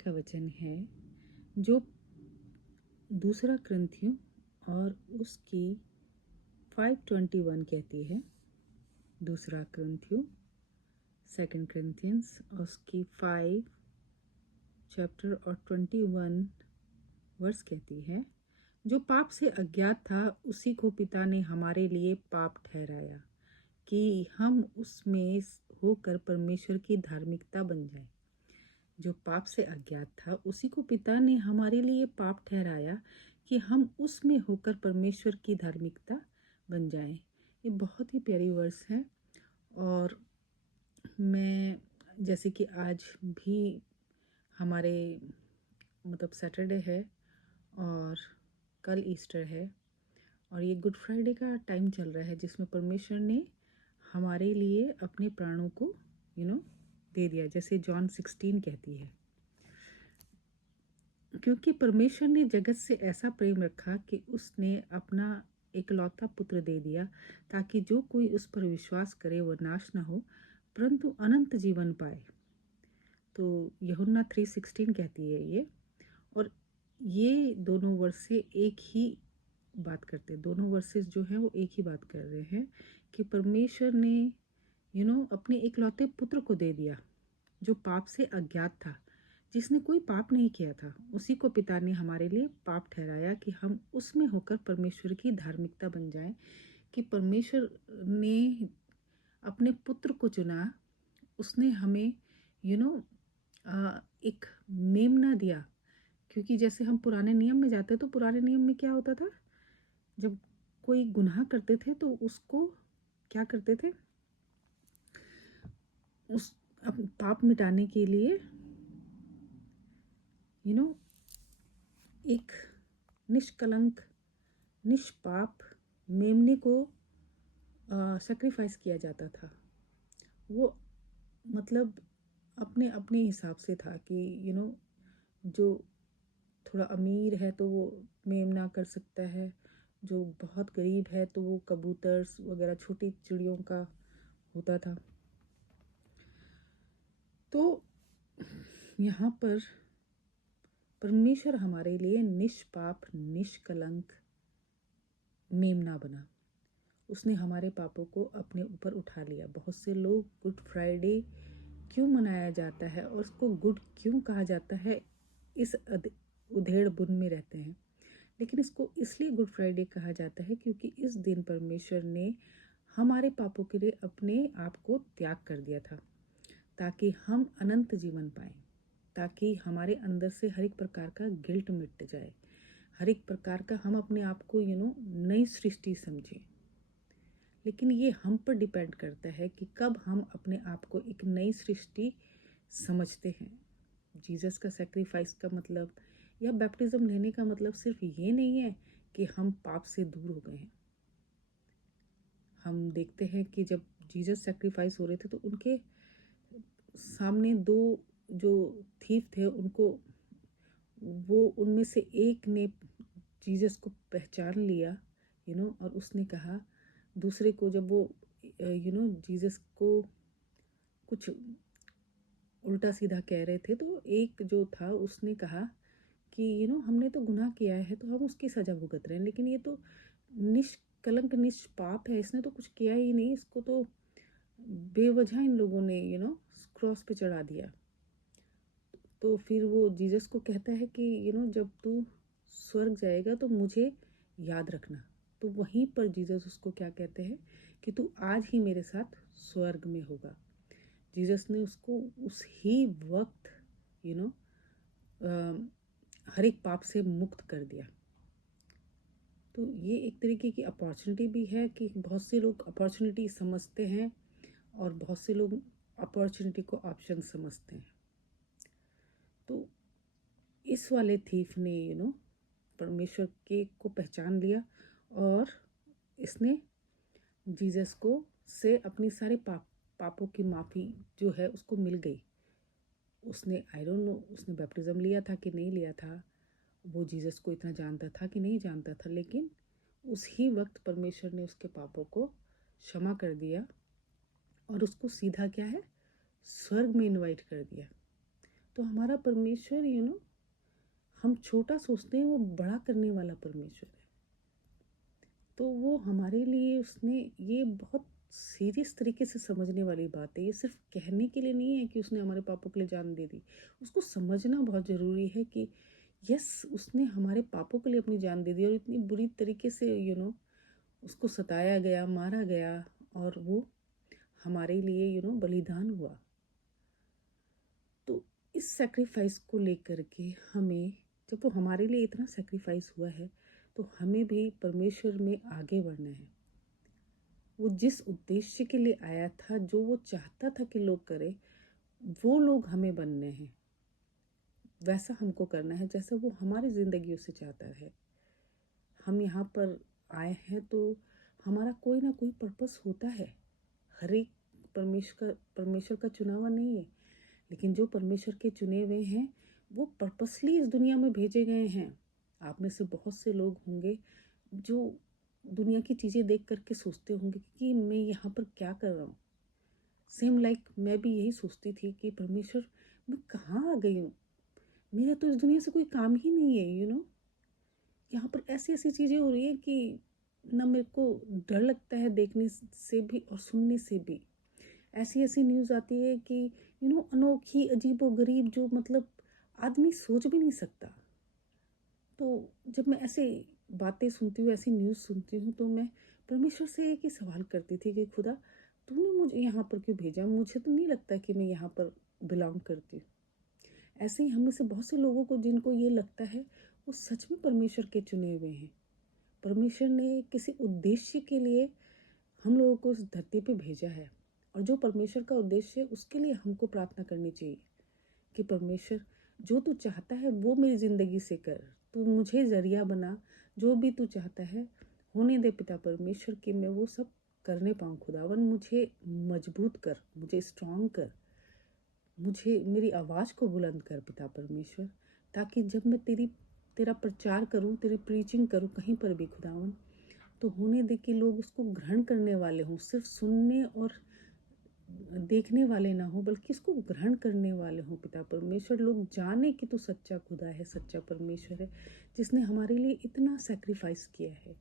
का वचन है जो दूसरा क्रंथियों और उसकी 5:21 कहती है। दूसरा क्रंथियों सेकंड क्रंथियंस उसकी 5 चैप्टर और 21 वर्स कहती है, जो पाप से अज्ञात था उसी को पिता ने हमारे लिए पाप ठहराया कि हम उसमें होकर परमेश्वर की धार्मिकता बन जाए। जो पाप से अज्ञात था उसी को पिता ने हमारे लिए पाप ठहराया कि हम उसमें होकर परमेश्वर की धार्मिकता बन जाएं। ये बहुत ही प्यारी वर्स है। और मैं जैसे कि आज भी हमारे सैटरडे है और कल ईस्टर है और ये गुड फ्राइडे का टाइम चल रहा है जिसमें परमेश्वर ने हमारे लिए अपने प्राणों को दे दिया, जैसे जॉन 16 कहती है। क्योंकि परमेश्वर ने जगत से ऐसा प्रेम रखा कि उसने अपना एकलौता पुत्र दे दिया ताकि जो कोई उस पर विश्वास करे वह नाश न हो परंतु अनंत जीवन पाए। तो यूहन्ना 3:16 कहती है ये। और ये दोनों वर्से एक ही बात करते हैं, दोनों वर्सेस जो हैं वो एक ही बात कर रहे हैं कि परमेश्वर ने अपने एकलौते पुत्र को दे दिया जो पाप से अज्ञात था, जिसने कोई पाप नहीं किया था। उसी को पिता ने हमारे लिए पाप ठहराया कि हम उसमें होकर परमेश्वर की धार्मिकता बन जाएं। कि परमेश्वर ने अपने पुत्र को चुना, उसने हमें एक मेमना दिया। क्योंकि जैसे हम पुराने नियम में जाते तो पुराने नियम में क्या होता था, जब कोई गुनाह करते थे तो उसको क्या करते थे, उस पाप मिटाने के लिए एक निष्कलंक निष्पाप मेमने को सेक्रीफाइस किया जाता था। वो अपने अपने हिसाब से था कि जो थोड़ा अमीर है तो वो मेमना कर सकता है, जो बहुत गरीब है तो वो कबूतर वगैरह छोटी चिड़ियों का होता था। तो यहाँ पर परमेश्वर हमारे लिए निष्पाप निष्कलंक मेमना बना। उसने हमारे पापों को अपने ऊपर उठा लिया। बहुत से लोग गुड फ्राइडे क्यों मनाया जाता है और उसको गुड क्यों कहा जाता है, इस उधेड़ बुन में रहते हैं। लेकिन इसको इसलिए गुड फ्राइडे कहा जाता है क्योंकि इस दिन परमेश्वर ने हमारे पापों के लिए अपने आप को त्याग कर दिया था ताकि हम अनंत जीवन पाएं, ताकि हमारे अंदर से हर एक प्रकार का गिल्ट मिट जाए, हर एक प्रकार का हम अपने आप को नई सृष्टि समझें। लेकिन ये हम पर डिपेंड करता है कि कब हम अपने आप को एक नई सृष्टि समझते हैं। जीसस का सेक्रीफाइस का मतलब या बैप्टिज्म लेने का मतलब सिर्फ ये नहीं है कि हम पाप से दूर हो गए हैं। हम देखते हैं कि जब जीसस सेक्रीफाइस हो रहे थे तो उनके सामने दो जो थीफ थे उनको उनमें से एक ने जीसस को पहचान लिया और उसने कहा दूसरे को, जब वो जीसस को कुछ उल्टा सीधा कह रहे थे तो एक जो था उसने कहा कि हमने तो गुनाह किया है तो हम उसकी सज़ा भुगत रहे हैं, लेकिन ये तो निष्कलंक निष्पाप है, इसने तो कुछ किया ही नहीं, इसको तो बेवजह इन लोगों ने क्रॉस पे चढ़ा दिया। तो फिर वो जीसस को कहता है कि जब तू स्वर्ग जाएगा तो मुझे याद रखना। तो वहीं पर जीसस उसको क्या कहते हैं कि तू आज ही मेरे साथ स्वर्ग में होगा। जीसस ने उसको उस ही वक्त हर एक पाप से मुक्त कर दिया। तो ये एक तरीके की अपॉर्चुनिटी भी है कि बहुत से लोग अपॉर्चुनिटी समझते हैं और बहुत से लोग अपॉर्चुनिटी को ऑप्शन समझते हैं। तो इस वाले थीफ ने परमेश्वर के को पहचान लिया और इसने जीसस को से अपनी सारे पापों की माफ़ी जो है उसको मिल गई। उसने आई डोंट नो उसने बैप्टिज्म लिया था कि नहीं लिया था, वो जीसस को इतना जानता था कि नहीं जानता था, लेकिन उस ही वक्त परमेश्वर ने उसके पापों को क्षमा कर दिया और उसको सीधा क्या है स्वर्ग में इनवाइट कर दिया। तो हमारा परमेश्वर हम छोटा सोचते हैं, वो बड़ा करने वाला परमेश्वर है। तो वो हमारे लिए उसने ये बहुत सीरियस तरीके से समझने वाली बात है। ये सिर्फ कहने के लिए नहीं है कि उसने हमारे पापों के लिए जान दे दी। उसको समझना बहुत ज़रूरी है कि यस, उसने हमारे पापों के लिए अपनी जान दे दी, और इतनी बुरी तरीके से उसको सताया गया, मारा गया, और वो हमारे लिए बलिदान हुआ। तो इस सैक्रिफाइस को लेकर के हमें, जब वो हमारे लिए इतना सैक्रिफाइस हुआ है, तो हमें भी परमेश्वर में आगे बढ़ना है। वो जिस उद्देश्य के लिए आया था, जो वो चाहता था कि लोग करें, वो लोग हमें बनने हैं। वैसा हमको करना है जैसा वो हमारी ज़िंदगियों से चाहता है। हम यहाँ पर आए हैं तो हमारा कोई ना कोई पर्पस होता है। हर एक परमेश्वर का चुना हुआ नहीं है, लेकिन जो परमेश्वर के चुने हुए हैं वो पर्पसली इस दुनिया में भेजे गए हैं। आप में से बहुत से लोग होंगे जो दुनिया की चीज़ें देख करके सोचते होंगे कि मैं यहाँ पर क्या कर रहा हूँ। सेम लाइक मैं भी यही सोचती थी कि परमेश्वर, मैं कहाँ आ गई हूँ, मेरा तो इस दुनिया से कोई काम ही नहीं है। यहाँ पर ऐसी ऐसी चीज़ें हो रही है कि ना मेरे को डर लगता है देखने से भी और सुनने से भी। ऐसी ऐसी न्यूज़ आती है कि अनोखी, अजीबोगरीब, जो मतलब आदमी सोच भी नहीं सकता। तो जब मैं ऐसे बातें सुनती हूँ, ऐसी न्यूज़ सुनती हूँ, तो मैं परमेश्वर से एक ही सवाल करती थी कि खुदा, तूने मुझे यहाँ पर क्यों भेजा? मुझे तो नहीं लगता कि मैं यहाँ पर बिलोंग करती हूँ। ऐसे ही हम में से बहुत से लोगों को, जिनको ये लगता है, वो सच में परमेश्वर के चुने हुए हैं। परमेश्वर ने किसी उद्देश्य के लिए हम लोगों को इस धरती पे भेजा है, और जो परमेश्वर का उद्देश्य है उसके लिए हमको प्रार्थना करनी चाहिए कि परमेश्वर, जो तू चाहता है वो मेरी ज़िंदगी से कर, तू मुझे ज़रिया बना, जो भी तू चाहता है होने दे पिता परमेश्वर, कि मैं वो सब करने पाऊँ। खुदावन, मुझे मजबूत कर, मुझे स्ट्रांग कर, मुझे मेरी आवाज़ को बुलंद कर पिता परमेश्वर, ताकि जब मैं तेरा प्रचार करूं, तेरी प्रीचिंग करूं कहीं पर भी खुदावन, तो होने दे कि लोग उसको ग्रहण करने वाले हों, सिर्फ सुनने और देखने वाले ना हो, बल्कि इसको ग्रहण करने वाले हों पिता परमेश्वर। लोग जाने कि तू सच्चा खुदा है, सच्चा परमेश्वर है, जिसने हमारे लिए इतना सेक्रीफाइस किया है।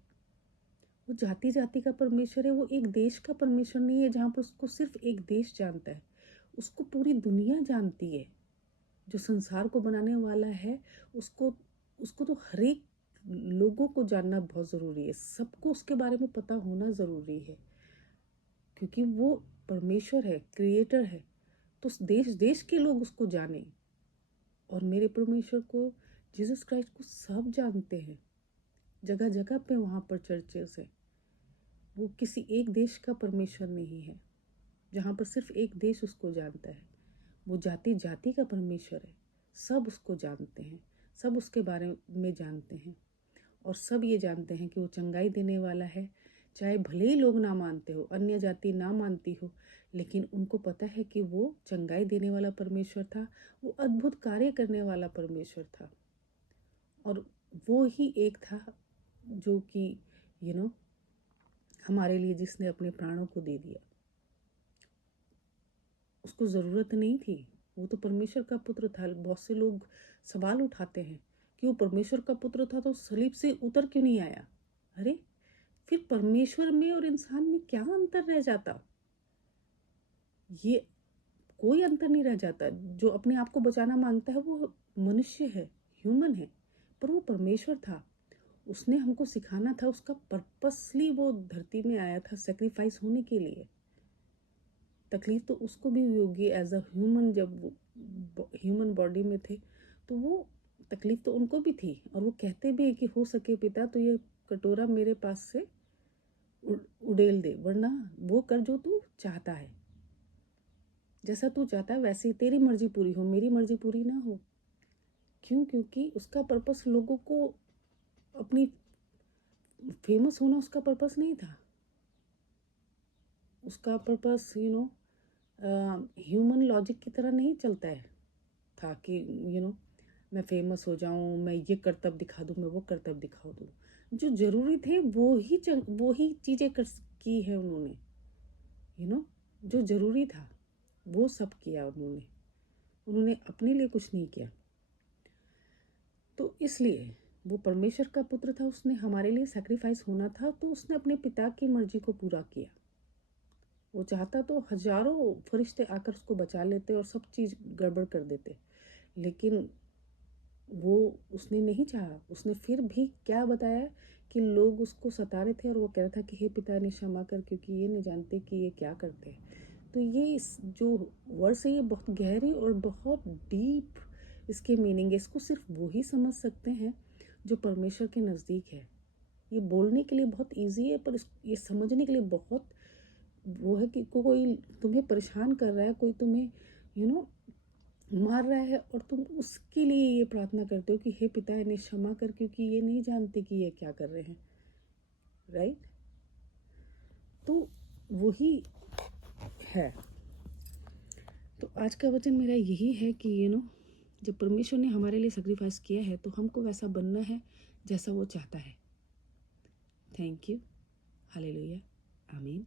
वो जाति जाति का परमेश्वर है। वो एक देश का परमेश्वर नहीं है जहाँ पर उसको सिर्फ एक देश जानता है, उसको पूरी दुनिया जानती है। जो संसार को बनाने वाला है, उसको उसको तो हर एक लोगों को जानना बहुत ज़रूरी है। सबको उसके बारे में पता होना ज़रूरी है, क्योंकि वो परमेश्वर है, क्रिएटर है। तो देश देश के लोग उसको जाने, और मेरे परमेश्वर को, जीसस क्राइस्ट को सब जानते हैं। जगह जगह पे वहाँ पर चर्चेस है। वो किसी एक देश का परमेश्वर नहीं है जहाँ पर सिर्फ एक देश उसको जानता है। वो जाति जाति का परमेश्वर है। सब उसको जानते हैं, सब उसके बारे में जानते हैं, और सब ये जानते हैं कि वो चंगाई देने वाला है। चाहे भले ही लोग ना मानते हो, अन्य जाति ना मानती हो, लेकिन उनको पता है कि वो चंगाई देने वाला परमेश्वर था, वो अद्भुत कार्य करने वाला परमेश्वर था। और वो ही एक था जो कि हमारे लिए, जिसने अपने प्राणों को दे दिया। उसको ज़रूरत नहीं थी, वो तो परमेश्वर का पुत्र था। बहुत से लोग सवाल उठाते हैं कि वो परमेश्वर का पुत्र था तो सलीब से उतर क्यों नहीं आया? अरे, फिर परमेश्वर में और इंसान में क्या अंतर रह जाता? ये कोई अंतर नहीं रह जाता। जो अपने आप को बचाना मांगता है वो मनुष्य है, ह्यूमन है, पर वो परमेश्वर था। उसने हमको सिखाना था, उसका पर्पसली वो धरती में आया था सेक्रीफाइस होने के लिए। तकलीफ तो उसको भी हुई होगी एज अ ह्यूमन, जब वो ह्यूमन बॉडी में थे, तो वो तकलीफ तो उनको भी थी। और वो कहते भी हैं कि हो सके पिता तो ये कटोरा मेरे पास से उड़ेल दे, वरना वो कर जो तू चाहता है। जैसा तू चाहता है वैसे ही तेरी मर्जी पूरी हो, मेरी मर्जी पूरी ना हो। क्यों? क्योंकि उसका पर्पस लोगों को अपनी फेमस होना उसका पर्पस नहीं था। उसका पर्पस ह्यूमन लॉजिक की तरह नहीं चलता है था कि मैं फेमस हो जाऊं, मैं ये करतब दिखा दूं, मैं वो करतब दिखा दूं। जो ज़रूरी थे वो ही चीज़ें की है उन्होंने। जो ज़रूरी था वो सब किया उन्होंने। उन्होंने अपने लिए कुछ नहीं किया। तो इसलिए वो परमेश्वर का पुत्र था, उसने हमारे लिए सैक्रिफाइस होना था, तो उसने अपने पिता की मर्जी को पूरा किया। वो चाहता तो हजारों फरिश्ते आकर उसको बचा लेते और सब चीज़ गड़बड़ कर देते, लेकिन वो उसने नहीं चाहा। उसने फिर भी क्या बताया कि लोग उसको सता रहे थे और वो कह रहा था कि हे पिता ने क्षमा कर, क्योंकि ये नहीं जानते कि ये क्या करते हैं। तो ये जो वर्ड्स है ये बहुत गहरी और बहुत डीप इसके मीनिंग है। इसको सिर्फ वो ही समझ सकते हैं जो परमेश्वर के नज़दीक है। ये बोलने के लिए बहुत ईजी है, पर ये समझने के लिए बहुत वो है कि कोई तुम्हें परेशान कर रहा है, कोई तुम्हें मार रहा है और तुम उसके लिए ये प्रार्थना करते हो कि हे पिता इन्हें क्षमा कर, क्योंकि ये नहीं जानते कि ये क्या कर रहे हैं। राइट? तो वही है। तो आज का वचन मेरा यही है कि जब परमेश्वर ने हमारे लिए सेक्रीफाइस किया है तो हमको वैसा बनना है जैसा वो चाहता है। Thank you. हालेलुया। आमीन।